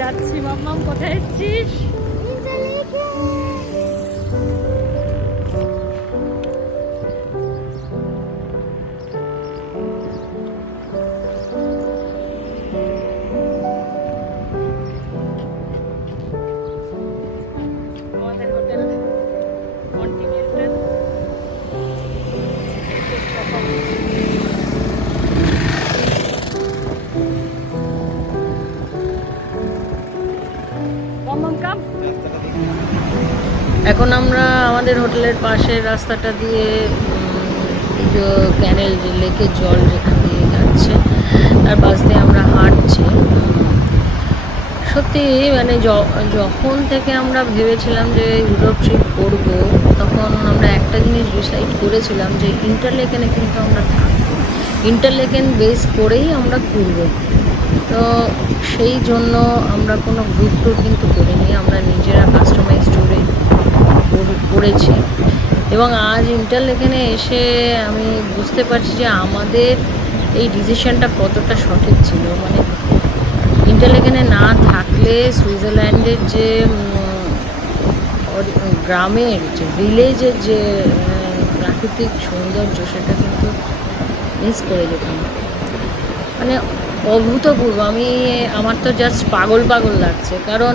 যাচ্ছি। মাম্মাম কোথায় এসেছিস? আমাদের হোটেল কন্টিনেন্টাল। এখন আমরা আমাদের হোটেলের পাশের রাস্তাটা দিয়ে ক্যানেল লেকের জল যেখান দিয়ে যাচ্ছে তার পাশ দিয়ে আমরা হাঁটছি। সত্যি মানে যখন থেকে আমরা ভেবেছিলাম যে ইউরোপ ট্রিপ করবো, তখন আমরা একটা জিনিস ডিসাইড করেছিলাম যে ইন্টারলেকেনে কিন্তু আমরা থাকবো, ইন্টারলেকেন বেস করেই আমরা ঘুরবো। তো সেই জন্য আমরা কোনো গ্রুপ ট্যুর কিন্তু করিনি, আমরা নিজেরা কাস্টমাইজ ট্যুরে করেছি। এবং আজ ইন্টারলেকেনে এসে আমি বুঝতে পারছি যে আমাদের এই ডিসিশনটা কতটা সঠিক ছিল। মানে ইন্টারলেকেনে না থাকলে সুইজারল্যান্ডের যে গ্রামের যে ভিলেজের যে প্রাকৃতিক সৌন্দর্য সেটা কিন্তু মিস করে যেতাম। মানে অভূতপূর্ব, আমার তো জাস্ট পাগল লাগছে। কারণ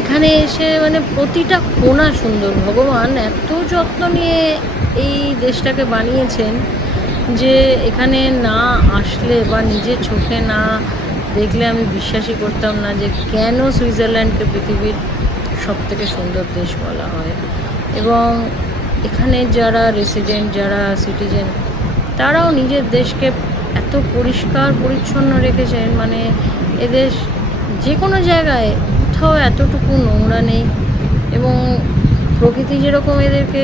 এখানে এসে মানে প্রতিটা কোণা সুন্দর। ভগবান এত যত্ন নিয়ে এই দেশটাকে বানিয়েছেন যে এখানে না আসলে বা নিজের চোখে না দেখলে আমি বিশ্বাসই করতাম না যে কেন সুইজারল্যান্ডকে পৃথিবীর সবথেকে সুন্দর দেশ বলা হয়। এবং এখানে যারা রেসিডেন্ট, যারা সিটিজেন, তারাও নিজের দেশকে এত পরিষ্কার পরিচ্ছন্ন রেখেছেন। মানে এদের যে কোনো জায়গায় কোথাও এতটুকু নোংরা নেই। এবং প্রকৃতি যেরকম এদেরকে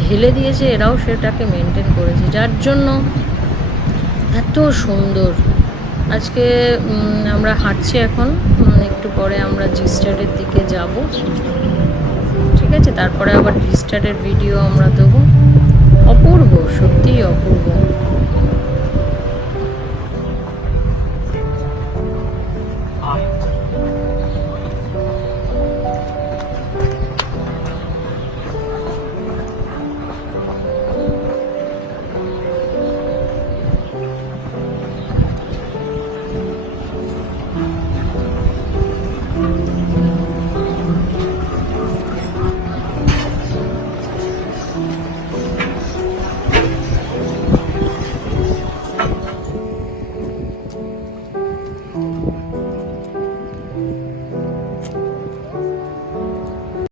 ঢেলে দিয়েছে, এরাও সেটাকে মেনটেন করেছে, যার জন্য এত সুন্দর। আজকে আমরা হাঁটছি, এখন একটু পরে আমরা জিস্টারের দিকে যাব, ঠিক আছে? তারপরে আবার জিস্টারের ভিডিও আমরা দেবো। অপূর্ব, সত্যিই অপূর্ব।